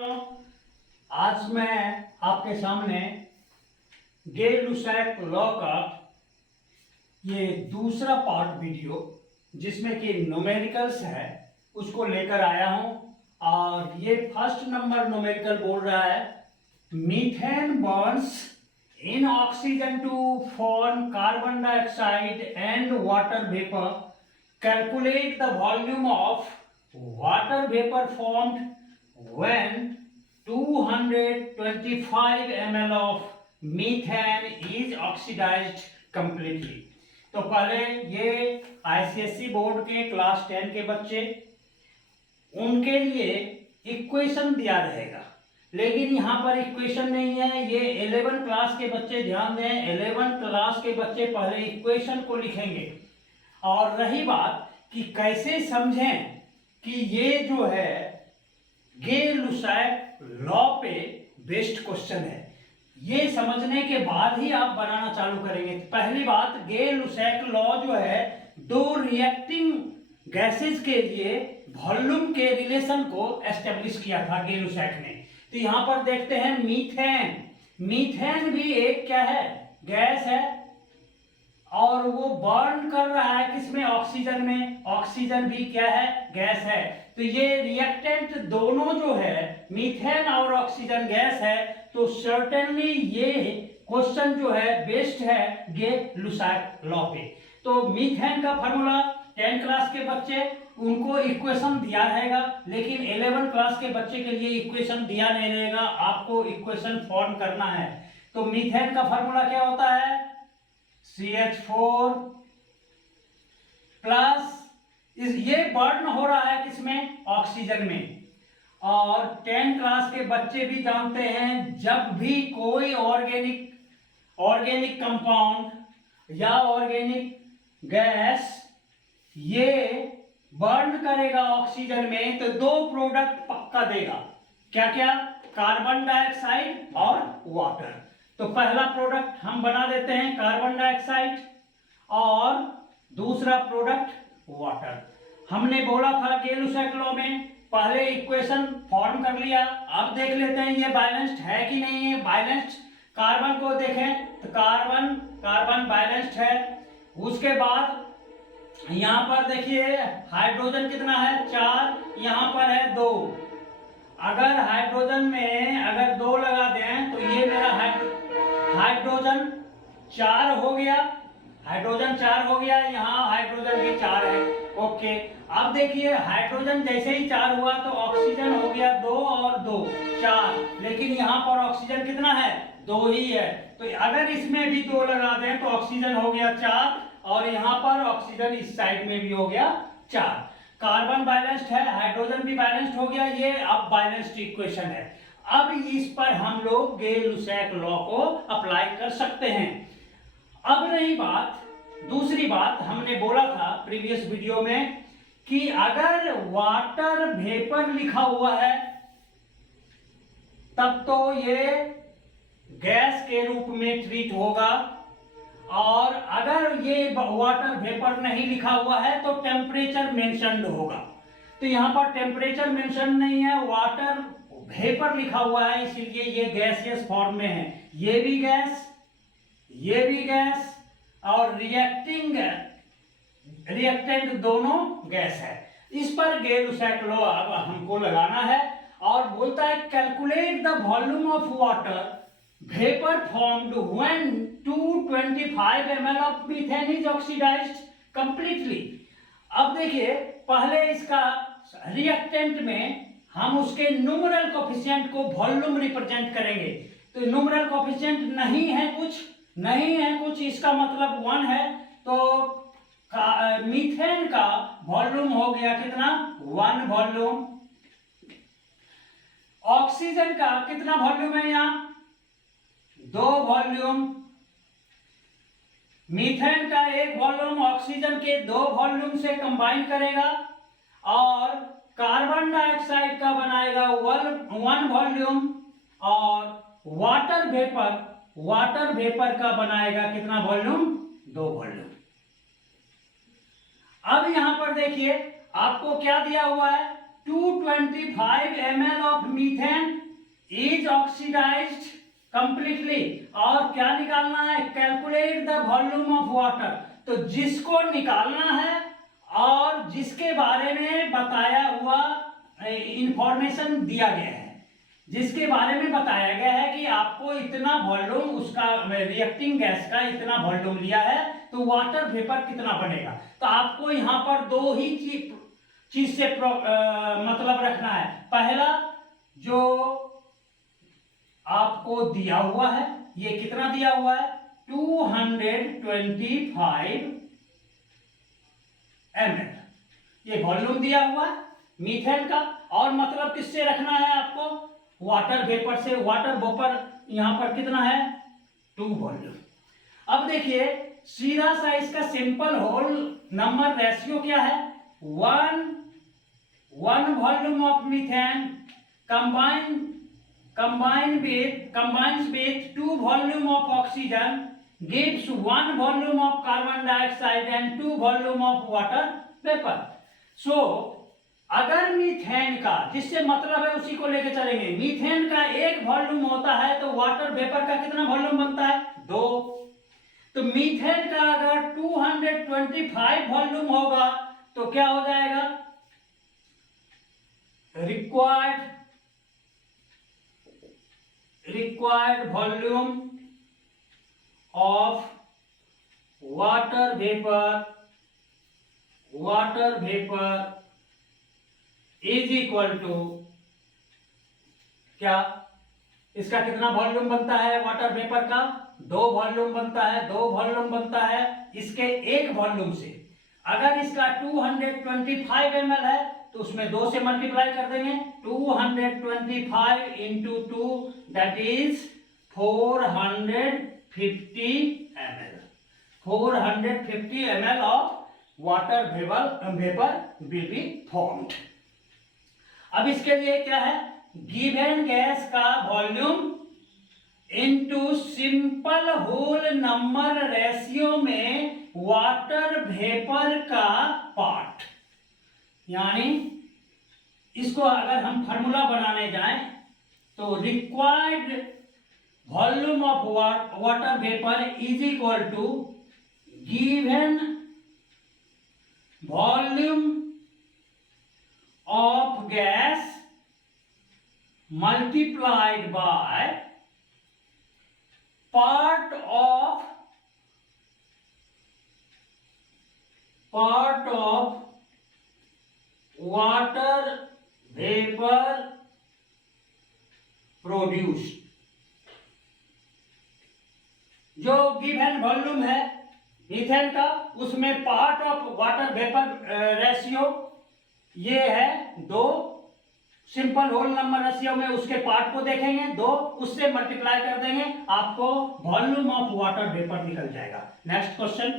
आज मैं आपके सामने गे-लुसैक लॉ का ये दूसरा पार्ट वीडियो जिसमें कि न्यूमेरिकल्स है उसको लेकर आया हूं। और ये फर्स्ट नंबर न्यूमेरिकल बोल रहा है methane burns in oxygen to form carbon dioxide and water vapour, calculate the volume of water vapour formed when 225 ml of methane is oxidized completely। तो पहले ये आईसीएसई बोर्ड के क्लास 10 के बच्चे, उनके लिए इक्वेशन दिया रहेगा, लेकिन यहाँ पर इक्वेशन नहीं है। ये 11 क्लास के बच्चे ध्यान दें, 11 क्लास के बच्चे पहले इक्वेशन को लिखेंगे। और रही बात कि कैसे समझें कि ये जो है गे-लुसैक लॉ पे बेस्ड क्वेश्चन है, ये समझने के बाद ही आप बनाना चालू करेंगे। पहली बात, गे-लुसैक लॉ जो है दो रिएक्टिंग गैसेस के लिए वॉल्यूम के रिलेशन को एस्टेब्लिश किया था गे-लुसैक ने। तो यहां पर देखते हैं मीथेन, मीथेन भी एक क्या है, गैस है, और वो बर्न कर रहा है किसमें, ऑक्सीजन में। ऑक्सीजन भी क्या है, गैस है। तो ये रिएक्टेंट दोनों जो है मीथेन और ऑक्सीजन गैस है। तो सर्टेनली ये क्वेश्चन जो है बेस्ड है गे-लुसैक लॉ पे। तो मीथेन का फार्मूला 10 क्लास के बच्चे, उनको इक्वेशन दिया रहेगा, लेकिन 11 क्लास के बच्चे के लिए इक्वेशन दिया नहीं रहेगा, आपको इक्वेशन फॉर्म करना है। तो मीथेन का फार्मूला क्या होता है, CH4 प्लस ये बर्न हो रहा है किसमें, ऑक्सीजन में। और 10 क्लास के बच्चे भी जानते हैं जब भी कोई ऑर्गेनिक कंपाउंड या ऑर्गेनिक गैस ये बर्न करेगा ऑक्सीजन में तो दो प्रोडक्ट पक्का देगा। क्या क्या, कार्बन डाइऑक्साइड और वाटर। तो पहला प्रोडक्ट हम बना देते हैं कार्बन डाइऑक्साइड और दूसरा प्रोडक्ट वाटर। हमने बोला था गे-लुसैक लॉ में, पहले इक्वेशन फॉर्म कर लिया। अब देख लेते हैं ये बैलेंस्ड है कि नहीं है। बैलेंस्ड, कार्बन को देखें तो कार्बन बैलेंस्ड है। उसके बाद यहां पर देखिए हाइड्रोजन कितना है, 4, यहां पर है 2। अगर हाइड्रोजन में अगर 2 लगा दें तो ये मेरा हाइड्रोजन 4 हो गया, हाइड्रोजन 4 हो गया, यहाँ हाइड्रोजन भी 4 है। ओके, अब देखिए हाइड्रोजन जैसे ही 4 हुआ तो ऑक्सीजन हो गया 2 और 2 4, लेकिन यहाँ पर ऑक्सीजन कितना है, 2 ही है। तो अगर इसमें भी 2 लगा दें तो ऑक्सीजन हो गया 4 और यहाँ पर ऑक्सीजन इस साइड में भी हो गया 4। कार्बन बैलेंस्ड है, हाइड्रोजन भी बैलेंस्ड हो गया, ये अब बैलेंस्ड इक्वेशन है। अब इस पर हम लोग गे-लुसैक लॉ को अप्लाई कर सकते हैं। अब रही बात, दूसरी बात, हमने बोला था प्रीवियस वीडियो में कि अगर वाटर वेपर लिखा हुआ है तब तो ये गैस के रूप में ट्रीट होगा, और अगर ये वाटर वेपर नहीं लिखा हुआ है तो टेम्परेचर मेंशन्ड होगा। तो यहां पर टेम्परेचर मेंशन नहीं है, वाटर वेपर लिखा हुआ है, इसीलिए ये गैसियस फॉर्म में है। ये भी गैस, ये भी गैस, और रिएक्टेंट दोनों गैस है। इस पर गे-लुसैक लॉ अब हमको लगाना है और बोलता है calculate the volume of water vapour formed when 225 ml of methane is oxidised completely. अब देखिए पहले इसका रिएक्टेंट में हम उसके न्यूमरल कोफिशिएंट को वॉल्यूम रिप्रेजेंट करेंगे। तो न्यूमरल कोफिशिएंट नहीं है कुछ, इसका मतलब 1 है। तो मीथेन का वॉल्यूम हो गया कितना, 1 वॉल्यूम। ऑक्सीजन का कितना वॉल्यूम है, यहाँ 2 वॉल्यूम। मीथेन का 1 वॉल्यूम ऑक्सीजन के 2 वॉल्यूम से कंबाइन करेगा, और कार्बन डाइऑक्साइड का बनाएगा 1 वॉल्यूम, और वाटर वेपर का बनाएगा कितना वॉल्यूम, 2 वॉल्यूम। अब यहां पर देखिए आपको क्या दिया हुआ है, 225 ml of methane is oxidized completely। और क्या निकालना है? Calculate the volume of water. तो जिसको निकालना है और जिसके बारे में बताया हुआ इंफॉर्मेशन दिया गया है, जिसके बारे में बताया गया है कि आपको इतना वॉल्यूम, उसका रिएक्टिंग गैस का इतना वॉल्यूम लिया है तो वाटर वेपर कितना बनेगा। तो आपको यहाँ पर दो ही चीज से मतलब रखना है। पहला जो आपको दिया हुआ है, ये कितना दिया हुआ है? 225 ml, ये वॉल्यूम दिया हुआ है मीथेन का। और मतलब किससे रखना है आपको? वाटर वेपर से। वाटर वेपर यहां पर कितना है? 2 वॉल्यूम। अब देखिए सीधा सा इसका सिंपल होल नंबर रेशियो क्या है? 1 volume of methane combines with 2 volume of oxygen gives 1 volume of carbon dioxide and 2 volume of water vapor। So अगर मीथेन का, जिससे मतलब है उसी को लेके चलेंगे, मीथेन का 1 वॉल्यूम होता है तो वाटर वेपर का कितना वॉल्यूम बनता है? 2। तो मीथेन का अगर 225 वॉल्यूम होगा तो क्या हो जाएगा? required volume of water vapor is equal to क्या? इसका कितना वॉल्यूम बनता है वाटर वेपर का? 2 वॉल्यूम बनता है। 2 वॉल्यूम बनता है इसके 1 वॉल्यूम से। अगर इसका 225 ml है तो उसमें 2 से मल्टीप्लाई कर देंगे। 225 into 2 that is 450 ml। 450 ml of water vapour will be formed. अब इसके लिए क्या है? गिवन गैस का volume into simple whole number ratio में वाटर वेपर का पार्ट। यानी इसको अगर हम फार्मूला बनाने जाएं तो required volume of water vapour is equal to given volume of gas multiplied by part of water vapor produced। जो गिवन वॉल्यूम है मीथेन का, उसमें part of water vapour ratio ये है 2। सिंपल होल नंबर रेशियो में उसके part को देखेंगे 2, उससे मल्टीप्लाई कर देंगे, आपको वॉल्यूम ऑफ वाटर वेपर निकल जाएगा। Next question.